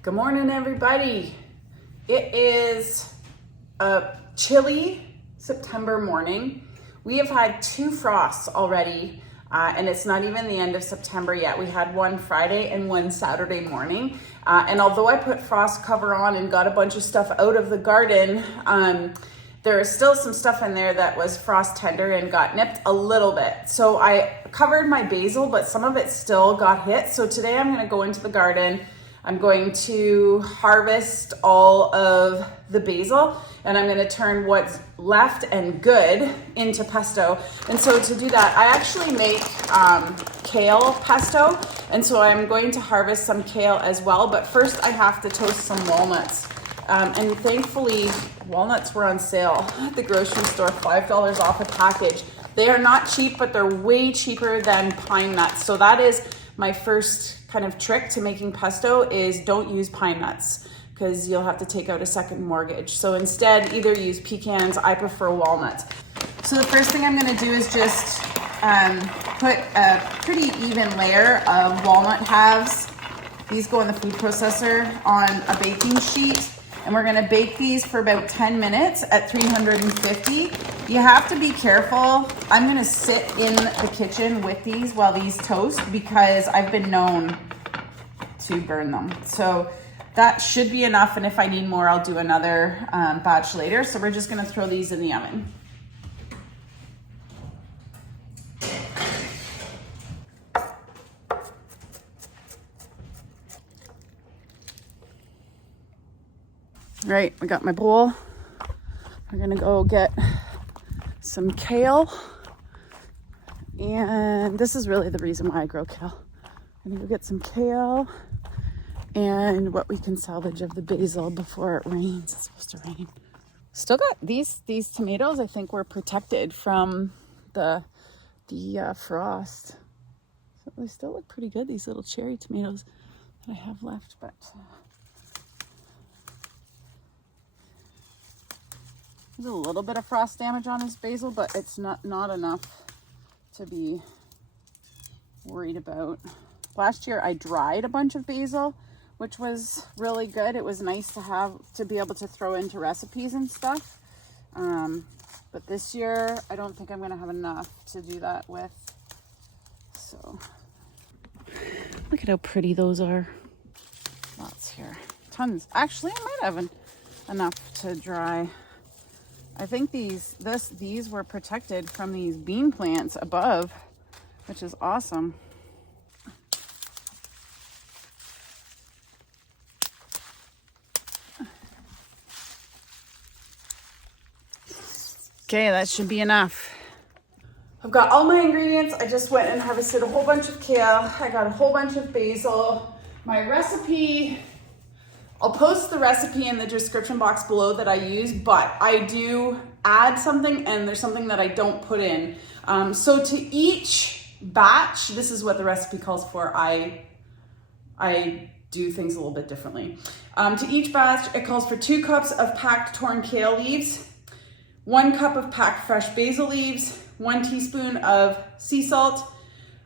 Good morning, everybody. It is a chilly September morning. We have had 2 frosts already, and it's not even the end of September yet. We had one Friday and one Saturday morning. And although I put frost cover on and got a bunch of stuff out of the garden, there is still some stuff in there that was frost tender and got nipped a little bit. So I covered my basil, but some of it still got hit. So today I'm gonna go into the garden. I'm going to harvest all of the basil and I'm gonna turn what's left and good into pesto. And so to do that, I actually make kale pesto. And so I'm going to harvest some kale as well. But first I have to toast some walnuts. And thankfully, walnuts were on sale at the grocery store, $5 off a package. They are not cheap, but they're way cheaper than pine nuts. So that is my first kind of trick to making pesto is don't use pine nuts because you'll have to take out a second mortgage. So instead, either use pecans. I prefer walnuts. So the first thing I'm gonna do is just put a pretty even layer of walnut halves. These go in the food processor on a baking sheet. And we're gonna bake these for about 10 minutes at 350. You have to be careful. I'm gonna sit in the kitchen with these while these toast because I've been known to burn them. So that should be enough. And if I need more, I'll do another batch later. So we're just gonna throw these in the oven. Right, I got my bowl. We're gonna go get some kale. And this is really the reason why I grow kale. I'm gonna go get some kale and what we can salvage of the basil before it rains. It's supposed to rain. Still got these tomatoes, I think were protected from the frost. So they still look pretty good, these little cherry tomatoes that I have left, but there's a little bit of frost damage on this basil, but it's not enough to be worried about. Last year I dried a bunch of basil, which was really good. It was nice to be able to throw into recipes and stuff. But this year I don't think I'm gonna have enough to do that with. So look at how pretty those are. Lots here, tons. Actually, I might have enough to dry. I think these were protected from these bean plants above, which is awesome. Okay, that should be enough. I've got all my ingredients. I just went and harvested a whole bunch of kale. I got a whole bunch of basil. My recipe, I'll post the recipe in the description box below that I use, but I do add something and there's something that I don't put in. So to each batch, this is what the recipe calls for. I do things a little bit differently. To each batch, it calls for 2 cups of packed torn kale leaves, 1 cup of packed fresh basil leaves, 1 teaspoon of sea salt,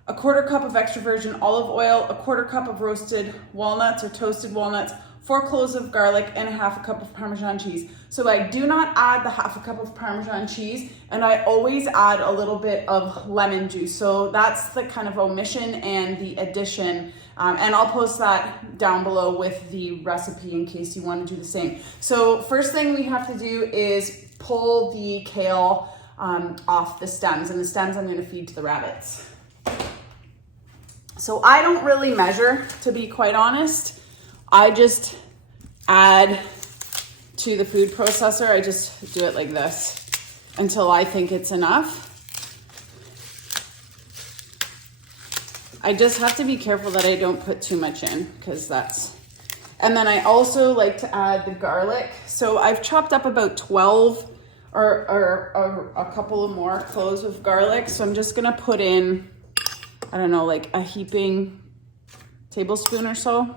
a 1/4 cup of extra virgin olive oil, a 1/4 cup of roasted walnuts or toasted walnuts, 4 cloves of garlic, and a 1/2 cup of Parmesan cheese. So I do not add the 1/2 cup of Parmesan cheese, and I always add a little bit of lemon juice. So that's the kind of omission and the addition. And I'll post that down below with the recipe in case you want to do the same. So first thing we have to do is pull the kale off the stems, and the stems I'm going to feed to the rabbits. So I don't really measure, to be quite honest. I just add to the food processor. I just do it like this until I think it's enough. I just have to be careful that I don't put too much in because and then I also like to add the garlic. So I've chopped up about 12 or a couple of more cloves of garlic. So I'm just gonna put in, I don't know, like a heaping tablespoon or so.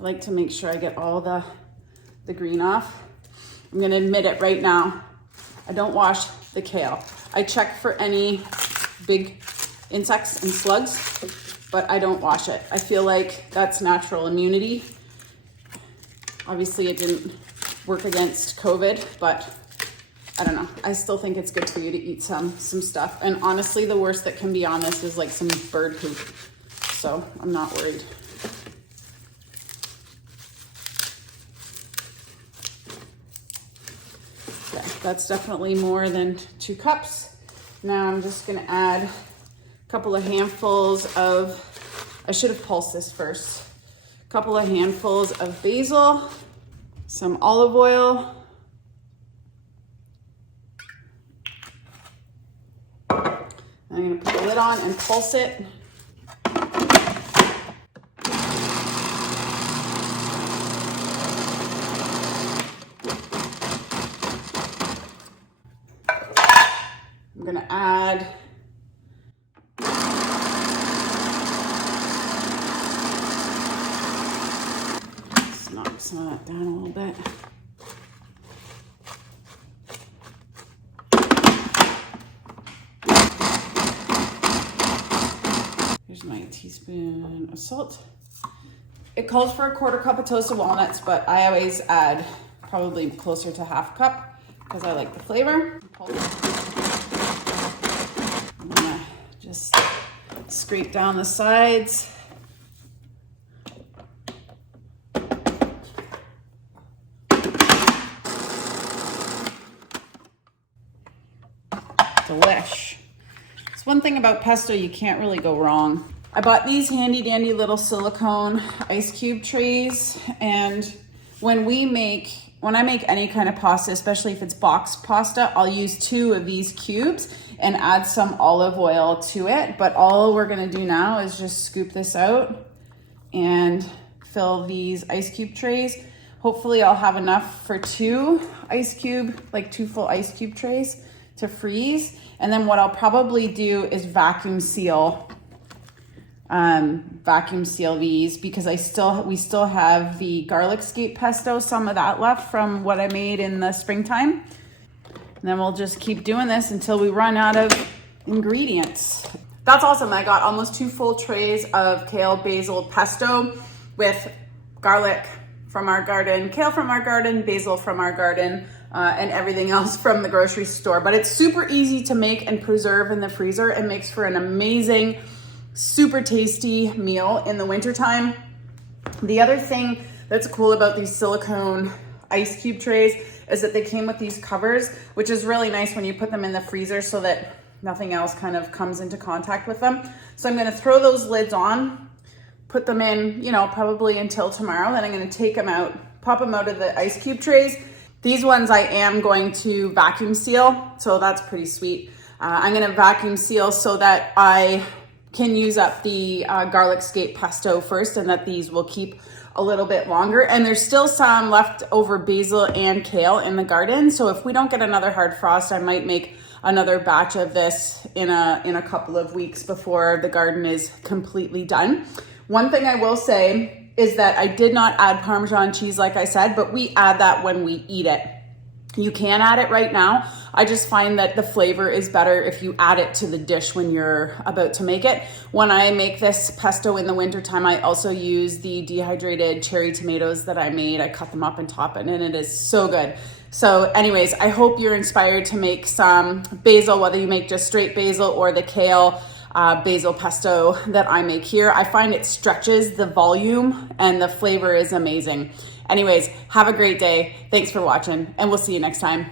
I like to make sure I get all the green off. I'm gonna admit it right now. I don't wash the kale. I check for any big insects and slugs but I don't wash it. I feel like that's natural immunity. Obviously it didn't work against COVID, but I don't know. I still think it's good for you to eat some stuff. And honestly, the worst that can be on this is like some bird poop. So I'm not worried. Yeah, that's definitely more than 2 cups. Now I'm just gonna add a couple of handfuls of, I should have pulsed this first. A couple of handfuls of basil, some olive oil, I'm gonna put the lid on and pulse it. I'm gonna add let's knock some of that down a little bit. Here's my teaspoon of salt. It calls for a 1/4 cup of toasted walnuts, but I always add probably closer to 1/2 cup because I like the flavor. I'm gonna just scrape down the sides. Delish. It's one thing about pesto, you can't really go wrong. I bought these handy dandy little silicone ice cube trays, and when I make any kind of pasta, especially if it's boxed pasta, I'll use 2 of these cubes and add some olive oil to it. But all we're gonna do now is just scoop this out and fill these ice cube trays. Hopefully I'll have enough for 2 full ice cube trays to freeze. And then what I'll probably do is vacuum seal these, because we still have the garlic scape pesto, some of that left from what I made in the springtime. And then we'll just keep doing this until we run out of ingredients. That's awesome. I got almost 2 full trays of kale basil pesto with garlic from our garden, kale from our garden, basil from our garden, and everything else from the grocery store. But it's super easy to make and preserve in the freezer. It makes for an amazing, super tasty meal in the wintertime. The other thing that's cool about these silicone ice cube trays is that they came with these covers, which is really nice when you put them in the freezer so that nothing else kind of comes into contact with them. So I'm gonna throw those lids on, put them in, probably until tomorrow. Then I'm gonna take them out, pop them out of the ice cube trays. These ones I am going to vacuum seal, so that's pretty sweet. I'm gonna vacuum seal so that I can use up the garlic scape pesto first, and that these will keep a little bit longer. And there's still some leftover basil and kale in the garden, so if we don't get another hard frost, I might make another batch of this in a couple of weeks before the garden is completely done. One thing I will say is that I did not add Parmesan cheese, like I said, but we add that when we eat it. You can add it right now. I just find that the flavor is better if you add it to the dish when you're about to make it. When I make this pesto in the wintertime, I also use the dehydrated cherry tomatoes that I made. I cut them up and top it, and it is so good. So anyways, I hope you're inspired to make some basil, whether you make just straight basil or the kale basil pesto that I make here. I find it stretches the volume and the flavor is amazing. Anyways, have a great day. Thanks for watching, and we'll see you next time.